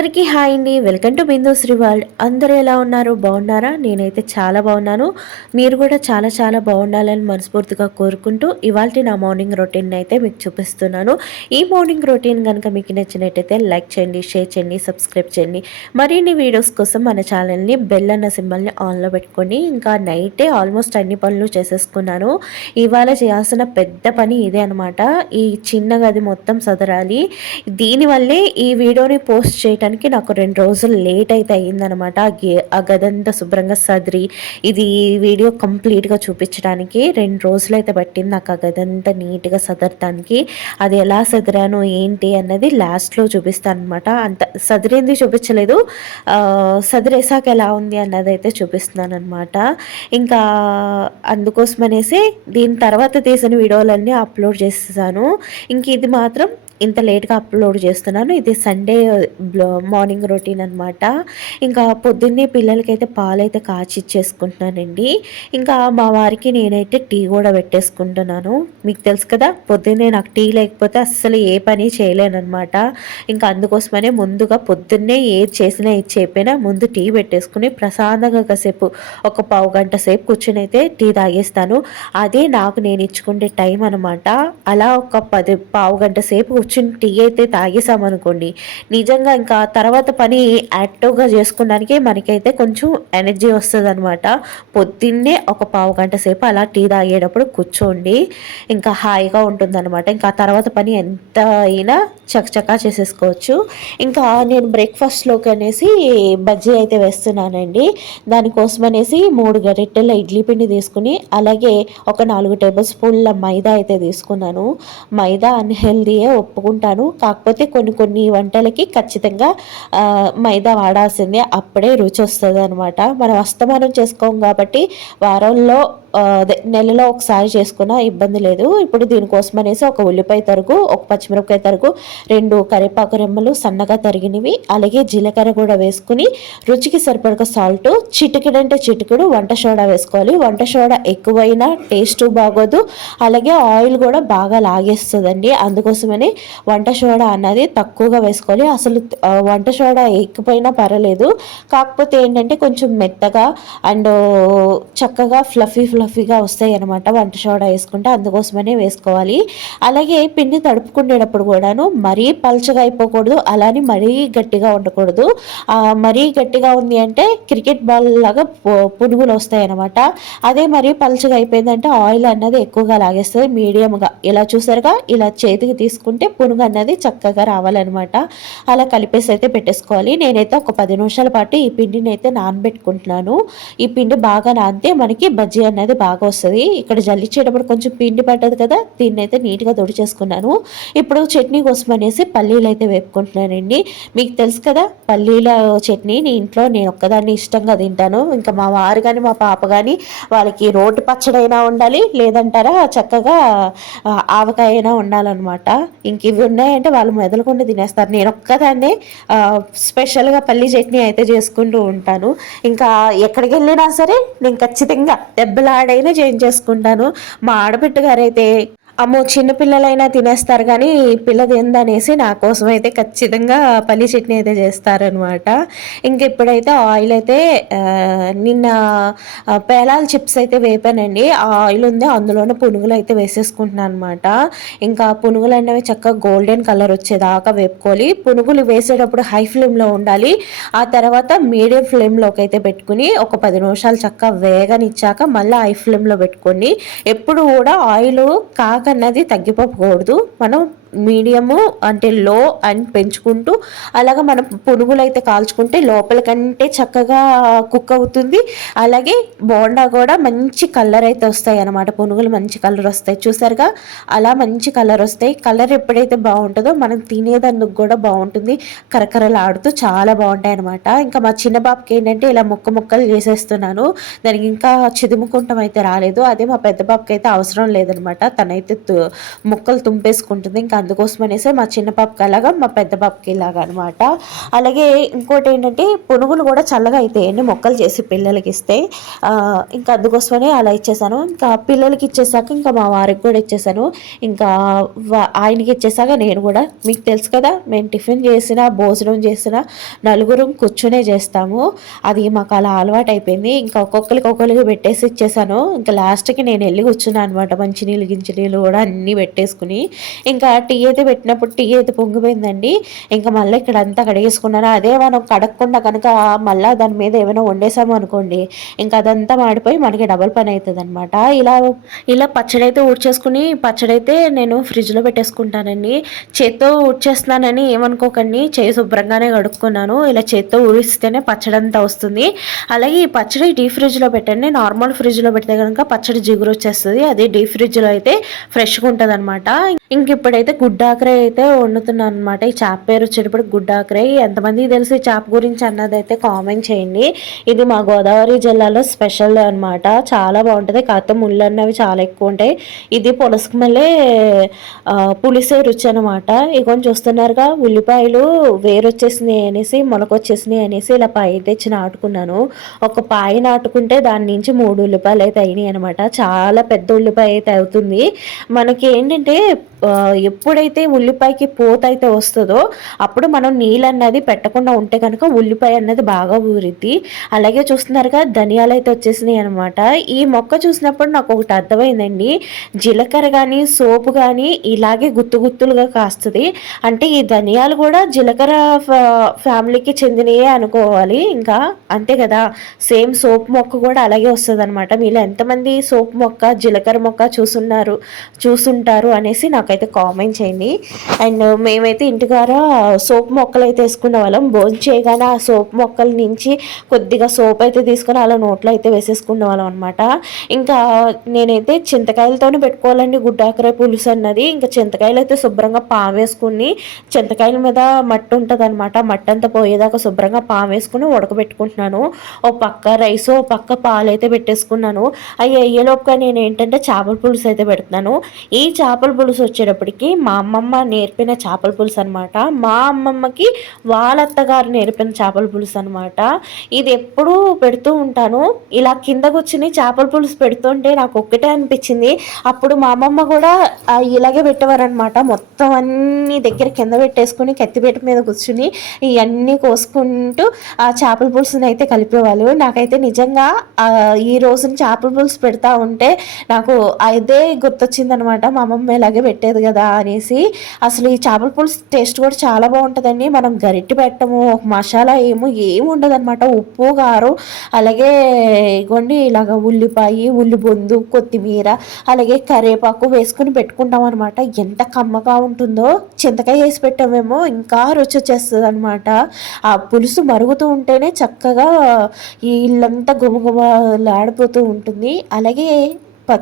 అందరికీ హాయ్ అండి. Welcome to Bindu Sri world అందరూ ఎలా ఉన్నారు? బాగున్నారా? నేనైతే చాలా బాగున్నాను. మీరు కూడా చాలా చాలా బాగుండాలని మనస్ఫూర్తిగా కోరుకుంటూ ఇవాళ నా మార్నింగ్ రొటీన్ అయితే మీకు చూపిస్తున్నాను. ఈ మార్నింగ్ రొటీన్ కనుక మీకు నచ్చినట్టయితే లైక్ చేయండి షేర్ చేయండి సబ్స్క్రైబ్ చేయండి. మరిన్ని వీడియోస్ కోసం మన ఛానల్ని బెల్ అన్న సింబల్ని ఆన్లో పెట్టుకొని ఇంకా నైటే ఆల్మోస్ట్ అన్ని పనులు చేసేసుకున్నాను. ఇవాళ చేయాల్సిన పెద్ద పని ఇదే అనమాట ఈ చిన్న గది మొత్తం సదరాలి. దీనివల్లే ఈ వీడియోని పోస్ట్ చేయడానికి నాకు రెండు రోజులు లేట్ అయితే అయ్యిందనమాట ఆ గదంతా శుభ్రంగా సదిరి ఇది వీడియో కంప్లీట్గా చూపించడానికి రెండు రోజులు అయితే పట్టింది నాకు ఆ గదంతా నీట్గా సదరటానికి. అది ఎలా సదిరాను ఏంటి అన్నది లాస్ట్లో చూపిస్తాను అనమాట అంత సదిరింది చూపించలేదు. సదిరేసాక ఎలా ఉంది అన్నది అయితే చూపిస్తున్నాను అనమాట ఇంకా అందుకోసం అనేసి దీని తర్వాత తీసిన వీడియోలన్నీ అప్లోడ్ చేసేసాను. ఇంక ఇది మాత్రం ఇంత లేట్గా అప్లోడ్ చేస్తున్నాను. ఇది సండే మార్నింగ్ రొటీన్ అనమాట ఇంకా పొద్దున్నే పిల్లలకైతే పాలు అయితే కాచి ఇచ్చేసుకుంటున్నానండి ఇంకా మా వారికి నేనైతే టీ కూడా పెట్టేసుకుంటున్నాను. మీకు తెలుసు కదా పొద్దున్నే నాకు టీ లేకపోతే అస్సలు ఏ పని చేయలేనమాట ఇంకా అందుకోసమనే ముందుగా పొద్దున్నే ఏది చేసినా ఇది చెప్పినా ముందు టీ పెట్టేసుకుని ప్రశాంతంగా కాసేపు ఒక పావు గంట సేపు కూర్చుని అయితే టీ తాగేస్తాను. అదే నాకు నేను ఇచ్చుకునే టైం అనమాట అలా ఒక పది పావు గంట సేపు కూర్చుని టీ అయితే తాగేసామనుకోండి నిజంగా ఇంకా తర్వాత పని యాక్టివ్గా చేసుకోవడానికి మనకైతే కొంచెం ఎనర్జీ వస్తుంది అనమాట పొద్దున్నే ఒక పావు గంట సేపు అలా టీ తాగేటప్పుడు కూర్చోండి. ఇంకా హాయిగా ఉంటుందన్నమాట. ఇంకా తర్వాత పని ఎంత అయినా చకచకా చేసేసుకోవచ్చు. ఇంకా నేను బ్రేక్ఫాస్ట్లోకి అనేసి బజ్జీ అయితే వేస్తున్నానండి. దానికోసం అనేసి మూడు గరిటెల ఇడ్లీ పిండి తీసుకుని అలాగే ఒక నాలుగు టేబుల్ స్పూన్ల మైదా అయితే తీసుకున్నాను. మైదా అన్హెల్దీయే ఒప్పుకుంటాను కాకపోతే కొన్ని కొన్ని వంటలకి ఖచ్చితంగా మైదా వాడాల్సిందే. అప్పుడే రుచి వస్తుంది అనమాట మనం అస్తమానం చేసుకోం కాబట్టి వారంలో నెలలో ఒకసారి చేసుకున్న ఇబ్బంది లేదు. ఇప్పుడు దీనికోసం అనేసి ఒక ఉల్లిపాయ తరుగు ఒక పచ్చిమిరపకాయ తరుగు రెండు కరివేపాకు రెమ్మలు సన్నగా తరిగినవి అలాగే జీలకర్ర కూడా వేసుకుని రుచికి సరిపడక సాల్ట్ చిటికెడంటే చిటికెడు వంట సోడా వేసుకోవాలి. వంట సోడా ఎక్కువైనా టేస్ట్ బాగోదు. అలాగే ఆయిల్ కూడా బాగా లాగేస్తుందండి. అందుకోసమని వంట సోడా అన్నది తక్కువగా వేసుకోవాలి. అసలు వంట సోడా ఎక్కిపోయినా పర్వాలేదు. కాకపోతే ఏంటంటే కొంచెం మెత్తగా అండ్ చక్కగా ఫ్లఫీ ఫ్లఫీగా వస్తాయి అనమాట వంట సోడా వేసుకుంటే అందుకోసమనే వేసుకోవాలి. అలాగే పిండి తడుపుకునేటప్పుడు కూడాను మరీ పలచగా అయిపోకూడదు. అలానే మరీ గట్టిగా ఉండకూడదు. మరీ గట్టిగా ఉంది అంటే క్రికెట్ బాల్ లాగా పునుగులు వస్తాయి అనమాట అదే మరీ పలచగా అయిపోయిందంటే ఆయిల్ అన్నది ఎక్కువగా లాగేస్తుంది. మీడియంగా. ఇలా చూసారుగా? ఇలా చేతికి తీసుకుంటే పునుగు అన్నది చక్కగా రావాలన్నమాట. అలా కలిపేసి అయితే పెట్టేసుకోవాలి. నేనైతే ఒక పది నిమిషాల పాటు ఈ పిండిని అయితే నానబెట్టుకుంటున్నాను. ఈ పిండి బాగా నానితే మనకి బజ్జీ అన్నది అనేది బాగా వస్తుంది ఇక్కడ జల్లించేటప్పుడు కొంచెం పిండి పడ్డది కదా దీన్ని అయితే నీట్గా తొడి చేసుకున్నాను ఇప్పుడు చట్నీ కోసం అనేసి పల్లీలు అయితే వేపుకుంటున్నానండి. మీకు తెలుసు కదా పల్లీల చట్నీ నీ ఇంట్లో నేను ఒక్కదాన్ని ఇష్టంగా తింటాను. ఇంకా మా వారు కానీ మా పాప కానీ వాళ్ళకి రోడ్డు పచ్చడైనా ఉండాలి లేదంటారా చక్కగా ఆవకాయ అయినా ఉండాలన్నమాట. ఇంక ఇవి ఉన్నాయంటే వాళ్ళు మెదలకుండా తినేస్తారు. నేను ఒక్కదాన్నే స్పెషల్గా పల్లీ చట్నీ అయితే చేసుకుంటూ ఉంటాను. ఇంకా ఎక్కడికి వెళ్ళినా సరే నేను ఖచ్చితంగా దెబ్బలా యాడ్ చేంజ్ చేసుకుంటాను. మా ఆడబిడ్డ గారైతే అమ్మో చిన్నపిల్లలైనా తినేస్తారు కానీ పిల్లది ఏందనేసి నా కోసం అయితే ఖచ్చితంగా పల్లి చట్నీ అయితే చేస్తారనమాట ఇంక ఇప్పుడైతే ఆయిల్ అయితే నిన్న పేలాల చిప్స్ అయితే వేపానండి. ఆ ఆయిల్ ఉంది అందులోనే పునుగులు అయితే వేసేసుకుంటున్నాను అనమాట ఇంకా పునుగులు అనేవి చక్కగా గోల్డెన్ కలర్ వచ్చేదాకా వేపుకోవాలి. పునుగులు వేసేటప్పుడు హై ఫ్లేమ్లో ఉండాలి. ఆ తర్వాత మీడియం ఫ్లేమ్లోకి అయితే పెట్టుకుని ఒక పది నిమిషాలు చక్కగా వేగనిచ్చాక మళ్ళీ హై ఫ్లేమ్లో పెట్టుకోండి. ఎప్పుడు కూడా ఆయిల్ కాక అన్నది తగ్గిపోకూడదు. మనం మీడియము అంటే లో అండ్ పెంచుకుంటూ అలాగా మనం పునుగులు అయితే కాల్చుకుంటే లోపల కంటే చక్కగా కుక్ అవుతుంది. అలాగే బోండా కూడా మంచి కలర్ అయితే వస్తాయి అనమాట పునుగులు మంచి కలర్ వస్తాయి. చూసారుగా? అలా మంచి కలర్ వస్తాయి. కలర్ ఎప్పుడైతే బాగుంటుందో మనం తినేదందుకు కూడా బాగుంటుంది. కరకరలాడుతూ చాలా బాగుంటాయి అనమాట ఇంకా మా చిన్న బాబుకి ఏంటంటే ఇలా ముక్క ముక్కలు చేసేస్తున్నాను. దానికి ఇంకా చిదుముకుంటాం అయితే రాలేదు. అదే మా పెద్ద బాబుకి అయితే అవసరం లేదనమాట తనైతే ముక్కలు తుంపేసుకుంటుంది. ఇంకా అందుకోసం అనేసి మా చిన్న పాపకి అలాగా మా పెద్ద పాపకి ఇలాగా అనమాట అలాగే ఇంకోటి ఏంటంటే పునుగులు కూడా చల్లగా అయితాయండి మొక్కలు చేసి పిల్లలకి ఇస్తే. ఇంకా అందుకోసమనే అలా ఇచ్చేసాను. ఇంకా పిల్లలకి ఇచ్చేసాక ఇంకా మా వారికి కూడా ఇచ్చేసాను. ఇంకా ఆయనకి ఇచ్చేసాక నేను కూడా. మీకు తెలుసు కదా మేము టిఫిన్ చేసిన భోజనం చేసిన నలుగురం కూర్చునే చేస్తాము. అది మాకు అలా అలవాటు అయిపోయింది. ఇంకా ఒక్కొక్కరికి ఒక్కొక్కరికి పెట్టేసి ఇచ్చేసాను. ఇంకా లాస్ట్కి నేను వెళ్ళి కూర్చున్నాను అనమాట మంచినీళ్ళు గించినీళ్ళు కూడా అన్నీ పెట్టేసుకుని. ఇంకా టీ అయితే పెట్టినప్పుడు టీ అయితే పొంగిపోయిందండి. ఇంకా మళ్ళీ ఇక్కడ అంతా కడిగేసుకున్నారు? అదే మనం కడగకుండా కనుక మళ్ళీ దాని మీద ఏమైనా వండేసాము అనుకోండి ఇంకా అదంతా మాడిపోయి మనకి డబల్ పని అవుతుంది అనమాట ఇలా ఇలా పచ్చడి అయితే ఊడ్చేసుకుని పచ్చడి అయితే నేను ఫ్రిడ్జ్లో పెట్టేసుకుంటానండి. చేత్తో ఊడ్చేస్తున్నానని ఏమనుకోకండి చేయి శుభ్రంగానే కడుక్కున్నాను. ఇలా చేత్తో ఊడిస్తేనే పచ్చడి అంతా వస్తుంది. అలాగే ఈ పచ్చడి డీ ఫ్రిడ్జ్లో పెట్టండి. నార్మల్ ఫ్రిడ్జ్లో పెడితే కనుక పచ్చడి జిగురు వచ్చేస్తుంది అదే డీ ఫ్రిడ్జ్లో అయితే ఫ్రెష్గా ఉంటుంది అనమాట ఇంక ఇప్పుడైతే గుడ్డాకరే అయితే వండుతున్నాను అనమాట ఈ చేప పేరు వచ్చేటప్పుడు గుడ్డాకరే. ఎంతమంది తెలిసి చేప గురించి అన్నది అయితే కామెంట్ చేయండి. ఇది మా గోదావరి జిల్లాలో స్పెషల్ అనమాట చాలా బాగుంటుంది. కాకపోతే ముళ్ళు అన్నవి చాలా ఎక్కువ ఉంటాయి. ఇది పులసకు మళ్ళీ పులిసే రుచి అనమాట ఇకొని చూస్తున్నారుగా ఉల్లిపాయలు వేరు వచ్చేసినాయి అనేసి మొలకొచ్చేసినాయి అనేసి ఇలా పాయ తెచ్చి నాటుకున్నాను. ఒక పాయ నాటుకుంటే దాని నుంచి మూడు ఉల్లిపాయలు అయితే అయినాయి అనమాట చాలా పెద్ద ఉల్లిపాయ అయితే అవుతుంది. మనకి ఏంటంటే ఎప్పుడైతే ఉల్లిపాయకి పూత అయితే వస్తుందో అప్పుడు మనం నీళ్ళు అన్నది పెట్టకుండా ఉంటే కనుక ఉల్లిపాయ అన్నది బాగా ఊరిద్ది. అలాగే చూస్తున్నారుగా ధనియాలు అయితే వచ్చేసినాయి అనమాట ఈ మొక్క చూసినప్పుడు నాకు ఒకటి అర్థమైందండి. జీలకర్ర కానీ సోపు కానీ ఇలాగే గుత్తు గుత్తులుగా కాస్తుంది. అంటే ఈ ధనియాలు కూడా జీలకర్ర ఫ్యామిలీకి చెందినయే అనుకోవాలి. ఇంకా అంతే కదా సేమ్ సోప్ మొక్క కూడా అలాగే వస్తుంది అనమాట మీలో ఎంతమంది సోప్ మొక్క జీలకర్ర మొక్క చూసున్నారు చూసుంటారు అనేసి నాకు నాకైతే కామెంట్ చేయండి. అండ్ మేమైతే ఇంటికార సోప్ మొక్కలు అయితే వేసుకున్న వాళ్ళం. భోజనం చేయగానే ఆ సోప్ మొక్కల నుంచి కొద్దిగా సోప్ అయితే తీసుకొని అలా నోట్లో అయితే వేసేసుకునే వాళ్ళం అనమాట ఇంకా నేనైతే చింతకాయలతోనే పెట్టుకోవాలండి. గుడ్డాకరే పులుసు అన్నది. ఇంకా చింతకాయలు అయితే శుభ్రంగా పామేసుకుని చింతకాయల మీద మట్టి ఉంటుంది అనమాట మట్టి అంతా పోయేదాకా శుభ్రంగా పామేసుకుని ఉడకబెట్టుకుంటున్నాను. ఓ పక్క రైస్ ఓ పక్క పాలు అయితే పెట్టేసుకున్నాను. అవి అయ్యేలోపుగా నేను ఏంటంటే చేపల పులుసు అయితే పెడుతున్నాను. ఈ చేపల పులుసు వచ్చి వచ్చేటప్పటికి మా అమ్మమ్మ నేర్పిన చేపల పులుసు అనమాట మా అమ్మమ్మకి వాళ్ళ అత్తగారు నేర్పిన చేపల పులుసు అనమాట ఇది ఎప్పుడూ పెడుతూ ఉంటాను. ఇలా కింద కూర్చుని చేపల పులుసు పెడుతుంటే నాకు ఒక్కటే అనిపించింది. అప్పుడు మా అమ్మమ్మ కూడా ఇలాగే పెట్టేవారనమాట మొత్తం అన్ని దగ్గర కింద పెట్టేసుకుని కత్తిపేట మీద కూర్చుని ఇవన్నీ కోసుకుంటూ ఆ చేపల పులుసుని అయితే కలిపేవాళ్ళు. నాకైతే నిజంగా ఈ రోజున చేపల పులుసు పెడతా ఉంటే నాకు అదే గుర్తొచ్చిందనమాట మా అమ్మమ్మ ఇలాగే లేదు కదా అనేసి అసలు ఈ చేపల పులుసు టేస్ట్ కూడా చాలా బాగుంటుందండి. మనం గరిటె పెట్టము మసాలా ఏమో ఏమి ఉండదు అనమాట ఉప్పు కారం అలాగే ఇగోండి ఇలాగ ఉల్లిపాయ ఉల్లిబొందు కొత్తిమీర అలాగే కరివేపాకు వేసుకుని పెట్టుకుంటాం అనమాట ఎంత కమ్మగా ఉంటుందో చింతకాయ వేసి పెట్టామేమో ఇంకా రుచి వచ్చేస్తుంది అనమాట ఆ పులుసు మరుగుతూ ఉంటేనే చక్కగా ఈ ఇల్లంతా గుమగుమలాడిపోతూ ఉంటుంది. అలాగే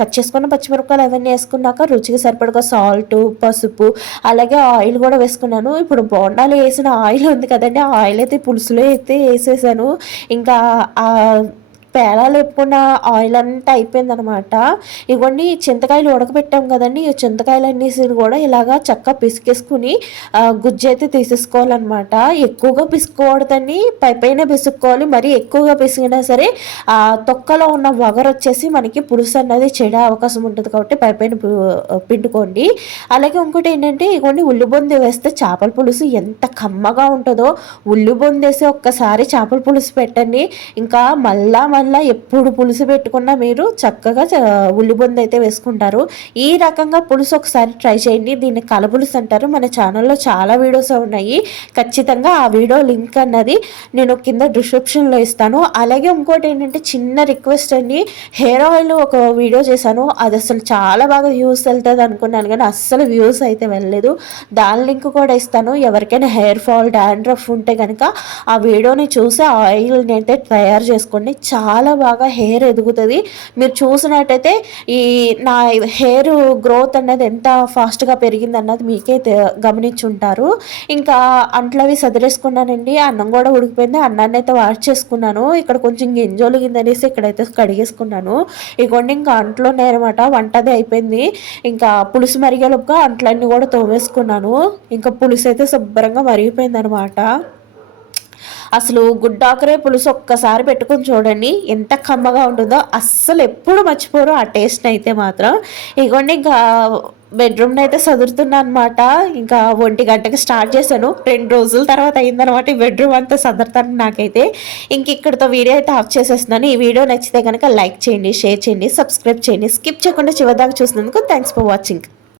కట్ చేసుకున్న పచ్చిమిరపకాయలు అవన్నీ వేసుకున్నాక రుచికి సరిపడగా సాల్ట్ పసుపు అలాగే ఆయిల్ కూడా వేసుకున్నాను. ఇప్పుడు బోండాలు వేసిన ఆయిల్ ఉంది కదండి ఆ ఆయిల్ అయితే పులుసులో అయితే వేసేసాను. ఇంకా పేలాలు ఎప్పుకున్న ఆయిల్ అంతా అయిపోయింది అనమాట ఇవన్నీ చింతకాయలు ఉడకబెట్టాం కదండి ఈ చింతకాయలు అన్నీ కూడా ఇలాగా చక్క పిసికేసుకుని గుజ్జు అయితే తీసేసుకోవాలన్నమాట. ఎక్కువగా పిసుకోకూడదండి పై పైన పిసుక్కోవాలి. మరి ఎక్కువగా పిసికినా సరే ఆ తొక్కలో ఉన్న వగరు వచ్చేసి మనకి పులుసు అన్నది చెడే అవకాశం ఉంటుంది కాబట్టి పై పైన పిండుకోండి. అలాగే ఇంకోటి ఏంటంటే ఇవన్నీ ఉల్లిబొంది వేస్తే చేపల పులుసు ఎంత కమ్మగా ఉంటుందో ఉల్లిబొంది వేసి ఒక్కసారి చేపల పులుసు పెట్టండి. ఇంకా మళ్ళా వల్ల ఎప్పుడు పులుసు పెట్టుకున్నా మీరు చక్కగా ఉల్లిబొంద అయితే వేసుకుంటారు. ఈ రకంగా పులుసు ఒకసారి ట్రై చేయండి. దీన్ని కలపులుసు అంటారు. మన ఛానల్లో చాలా వీడియోస్ ఉన్నాయి. ఖచ్చితంగా ఆ వీడియో లింక్ అన్నది నేను కింద డిస్క్రిప్షన్లో ఇస్తాను. అలాగే ఇంకోటి ఏంటంటే చిన్న రిక్వెస్ట్ అండి. హెయిర్ ఆయిల్ ఒక వీడియో చేశాను. అది అసలు చాలా బాగా వ్యూస్ వెళ్తుంది అనుకున్నాను కానీ అస్సలు వ్యూస్ అయితే వెళ్ళలేదు. దాని లింక్ కూడా ఇస్తాను. ఎవరికైనా హెయిర్ ఫాల్ డాండ్రఫ్ ఉంటే కనుక ఆ వీడియోని చూసి ఆయిల్ని అయితే తయారు చేసుకోండి. చాలా చాలా బాగా హెయిర్ ఎదుగుతుంది. మీరు చూసినట్టయితే ఈ నా హెయిర్ గ్రోత్ అనేది ఎంత ఫాస్ట్గా పెరిగింది అన్నది మీకే గమనించుంటారు. ఇంకా అంట్లవి సదిరేసుకున్నానండి. అన్నం కూడా ఉడికిపోయింది. అన్నాన్ని అయితే వాష్ చేసుకున్నాను. ఇక్కడ కొంచెం గింజలు కిందనేసి ఇక్కడైతే కడిగేసుకున్నాను. ఇగోండి ఇంకా అంట్లో అనమాట వంటది అయిపోయింది. ఇంకా పులుసు మరిగేలోపుగా అంట్లన్నీ కూడా తోమేసుకున్నాను. ఇంకా పులుసు అయితే శుభ్రంగా మరిగిపోయింది అనమాట అసలు గుడ్డాకరే పులుసు ఒక్కసారి పెట్టుకొని చూడండి ఎంత కమ్మగా ఉంటుందో. అస్సలు ఎప్పుడు మర్చిపోరు ఆ టేస్ట్ అయితే మాత్రం. ఇగోండి ఇంకా బెడ్రూమ్ని అయితే సదురుతున్నా అనమాట ఇంకా ఒంటి గంటకి స్టార్ట్ చేశాను. రెండు రోజుల తర్వాత అయిందనమాట ఈ బెడ్రూమ్ అంతా సదురుతాను నాకైతే. ఇంక ఇక్కడితో వీడియో అయితే ఆఫ్ చేసేస్తున్నాను. ఈ వీడియో నచ్చితే కనుక లైక్ చేయండి షేర్ చేయండి సబ్స్క్రైబ్ చేయండి. స్కిప్ చేయకుండా చివరిదాకా చూసినందుకు థ్యాంక్స్ ఫర్ వాచింగ్